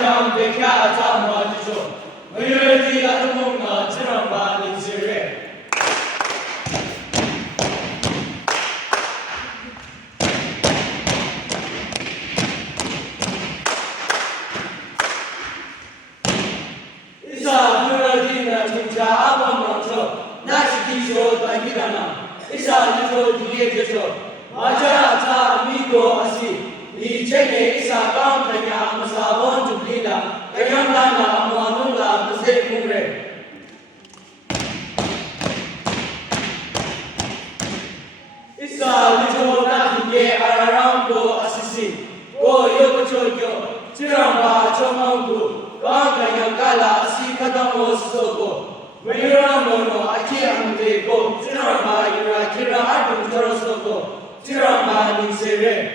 jam bekya jam majiso. Mayurati atumuna chiramba nisire. Isa murati na chimcha abamamso. Nashikisho tahirana. Isa nito diyejo. Maja ta amigo asi. Ni chene isa kam kanya masabon jublila. Kayam lana amanula mase mure. Isa nito na hinge araram ko asisi. Ko yoko chokyo. Chiramba chomangu. Kam kanya kala asi katamo soko. Mayuramono aki amde ko. Chiramba yura kira adu jorosoko. Chiramba nisere.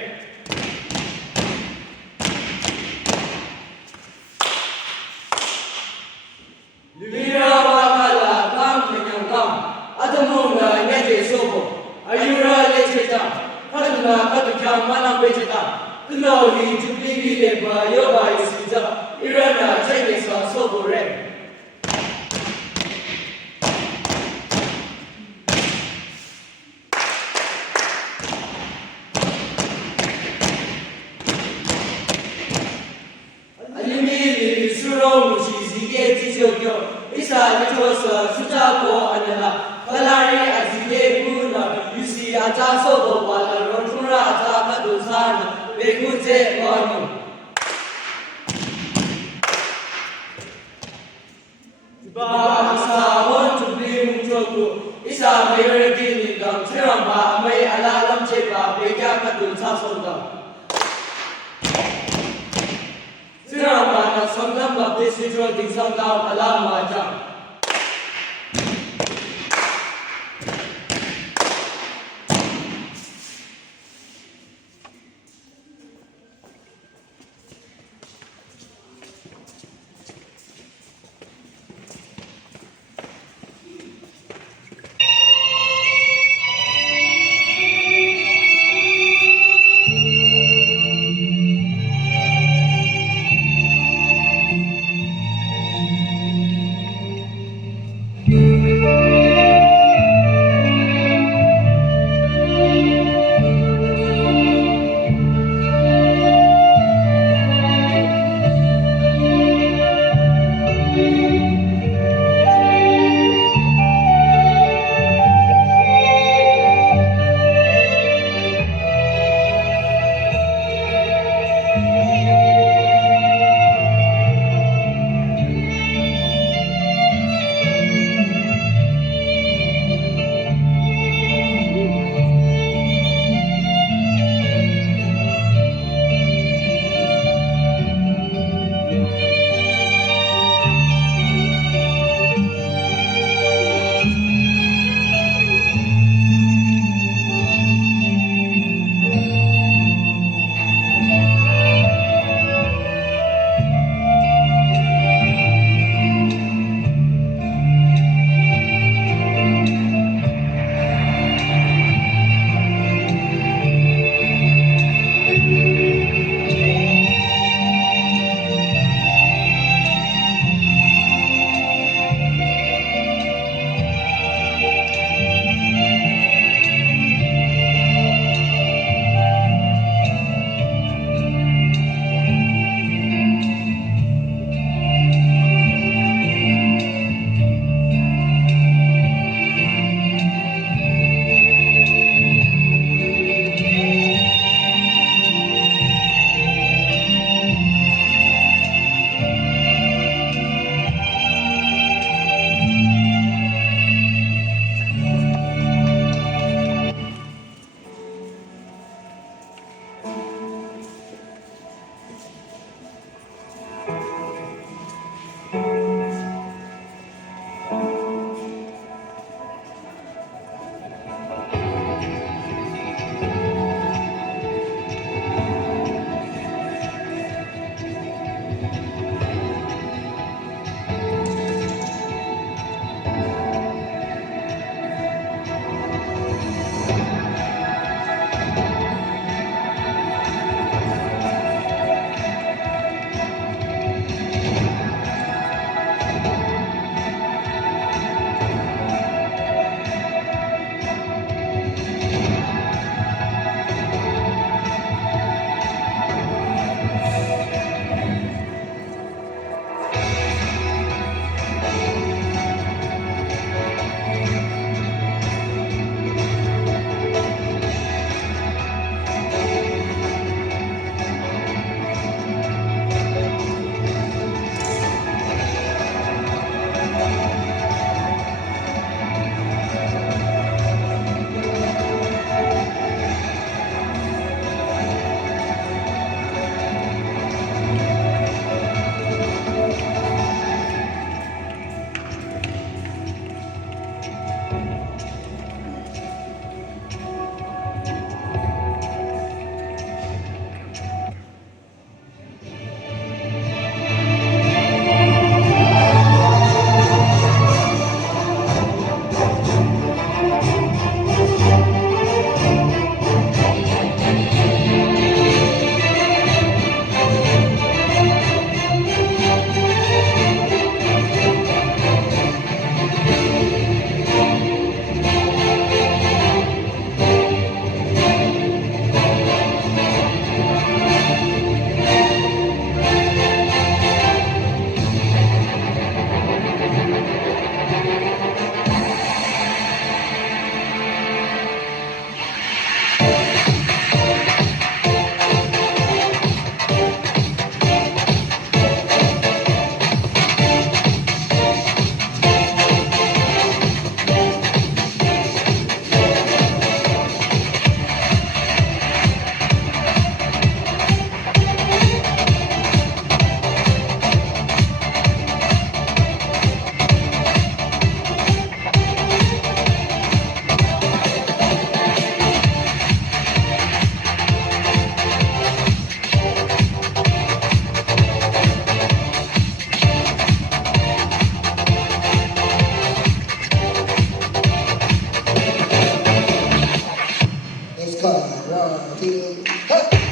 Ayura lecheta, kaduna kadukya manam becheta, tunawi jubilee leba yoba isita, irana chene sa sobore. Alimili suro muchi zige tijokyo, isa nitosa sutako anala, kalari azige kuna. Ata sobo wala rotura ata kadusana bekute wano. Bahasa won jubilee mujoku isa mayority nidam chiramba may alalam chepa bekya kadunsa sonda. Chiramba na sangtam baptist sitro ding sangtam alam waja. 1, 2, hey!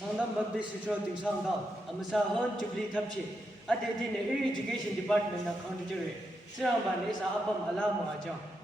Sangtam babdi sitro tuensang amasa hon jubilee thamchi adedi ne education department na khondjure sirang ban isa apam alamu ajang